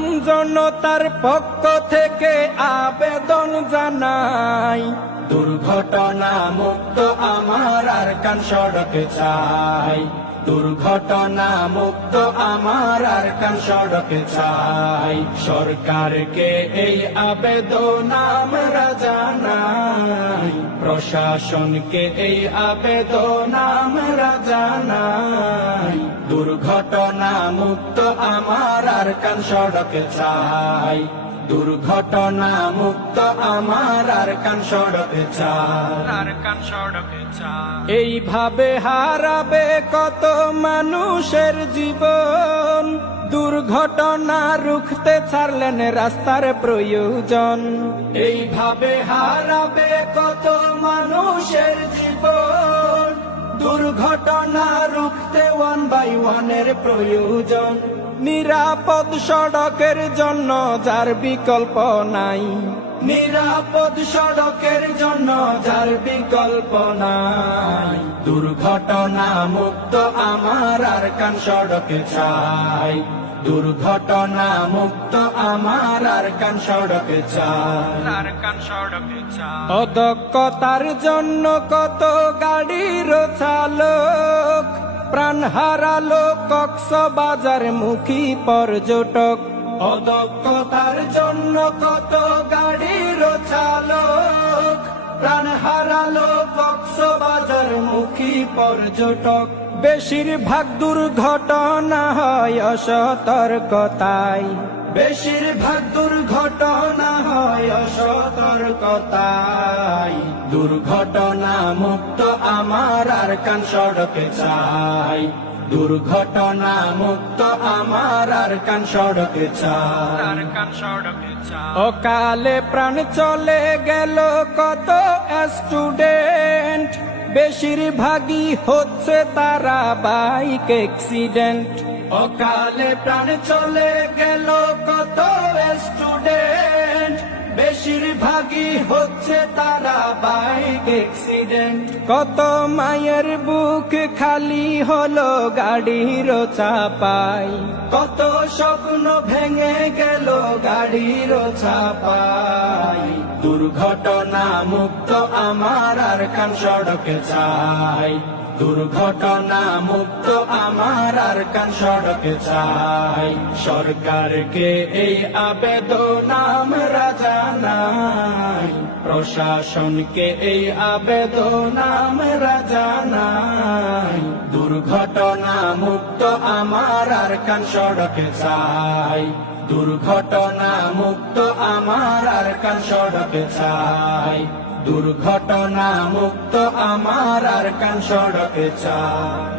আমজনতার পক্ষ থেকে আবেদন জানাই, দুর্ঘটনা মুক্ত আমার আরকান সড়ক চাই। দুর্ঘটনা মুক্ত আমার আরকান সড়ক চাই। সরকারকে এই আবেদন আমরা জানাই, প্রশাসনকে এই আবেদন আমরা জানাই। দুর্ঘটনা মুক্ত আমার আরকান সড়ক চাই। দুর্ঘটনা মুক্ত আমার আরকান সড়ক চাই। এইভাবে হারাবে কত মানুষের জীবন, দুর্ঘটনা রুখতে ছাড়লেন রাস্তার প্রয়োজন। এইভাবে হারাবে কত মানুষের জীবন, দুর্ঘটনা রুখতে 1 by 1 এর প্রয়োজন। নিরাপদ সড়কের জন্য যার বিকল্প নাই, নিরাপদ সড়কের জন্য যার বিকল্প নাই। দুর্ঘটনা মুক্ত আমার আরকান সড়ক চাই। দুর্ঘটনা মুক্ত আমার আরকান সড়ক চাই। অদক্ষতার জন্য কত গাড়ির চালক প্রাণ হারালো কক্সবাজার মুখী পর্যটক। অদক্ষতার জন্য কত গাড়ির চালক প্রাণ হারালো কক্সবাজার মুখী পর্যটক। বেশিরভাগ দুর্ঘটনা হয় অসতর্কতায়, বেশিরভাগ দুর্ঘটনা হয় অসতর্কতায়। দুর্ঘটনা মুক্ত আমার আরকান সড়ক চাই। দুর্ঘটনা মুক্ত আমার আরকান সড়ক চাই। অকালে প্রাণ চলে গেল কত স্টুডেন্ট, বেশিরভাগই হচ্ছে তারা বাইক অ্যাক্সিডেন্ট। অকালে প্রাণ চলে গেল কত স্টুডেন্ট, বেশিরভাগই হচ্ছে তারা বাইক অ্যাক্সিডেন্ট। কত মায়ের বুক খালি হলো গাড়ির চাপায়, কত স্বপ্ন ভেঙে গেল গাড়ির চাপায়। দুর্ঘটনা মুক্ত আমার আরকান সড়ক চাই। দুর্ঘটনা মুক্ত আমার আরকান সড়ক চাই। সরকারকে এই আবেদন আমরা জানাই, প্রশাসনকে এই আবেদন আমরা জানাই। দুর্ঘটনা মুক্ত আমার আরকান সড়ক চাই। দুর্ঘটনা মুক্ত আমার আরকান সড়ক চাই। দুর্ঘটনা মুক্ত আমার আরকান সড়ক চাই।